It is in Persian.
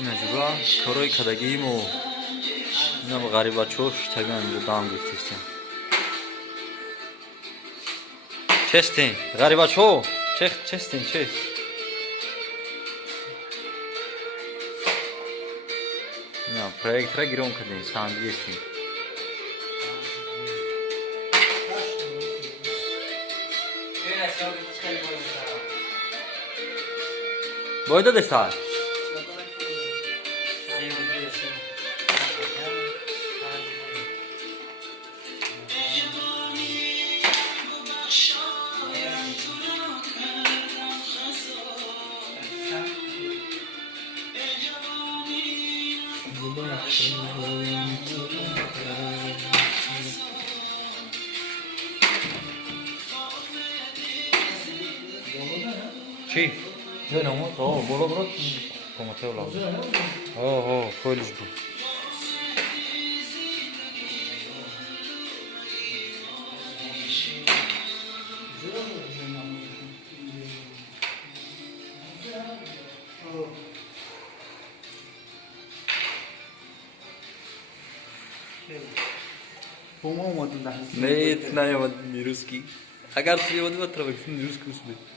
نجوا کارای کدگیمو اینا با غریبه چوش تگن اینجا دام گفتیستیم چستین غریبه چو چستین چست نه پروژه را گیرون کردیم ساندویچی باید دستار چی؟ جای نمود؟ بالا برات کمته لازم خیلیش بود Помогу, да. نه نیامد نیروز کی اگر توی ودی بطرا بکشیم نیروز کی بسید